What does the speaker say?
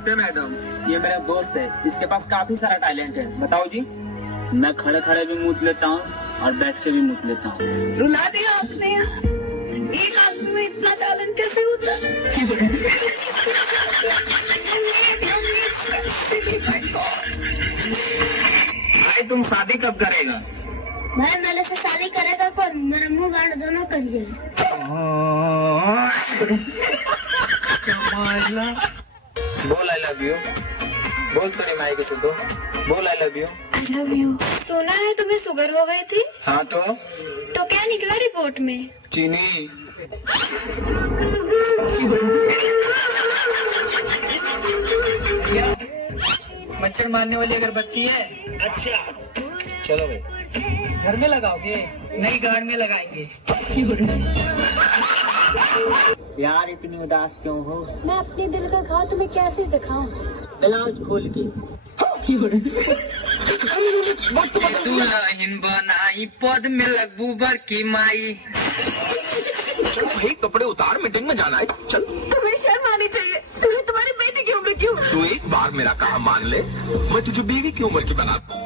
नमस्ते मैडम, ये मेरा दोस्त है, इसके पास काफी सारा टैलेंट है। बताओ जी। मैं खड़े खड़े भी मूत लेता हूँ और बैठ के भी मूत लेता हूँ। रुला दिया आपने यार, एक आदमी में इतना टैलेंट कैसे होता है? भाई तुम शादी कब करेगा? भाई मेरे से शादी करेगा कौन? मेरा मुंह गाड़ दोनों करिए। बोल आई लव यू। बोल तेरी माई के तो बोल I love you. I love you. सुना है तुम्हें शुगर हो गई थी? हाँ तो क्या निकला रिपोर्ट में? चीनी। मच्छर मारने वाली अगरबत्ती है। अच्छा चलो भाई। घर में लगाओगे? नहीं, गार्ड में लगाएंगे। यार इतनी उदास क्यों हो? मैं अपने दिल का घाव तुम्हें कैसे दिखाऊं? ब्लाउज खोल के। दुल्हन बनाई पद में लगबूबर की माई। भाई कपड़े उतार, मीटिंग में जाना है। चल। तुम्हें शर्म आनी चाहिए, तुम्हारी बेटी की उम्र क्यों? तू एक बार मेरा काम मान ले, मैं तुझे बीवी की उम्र की बना दूं।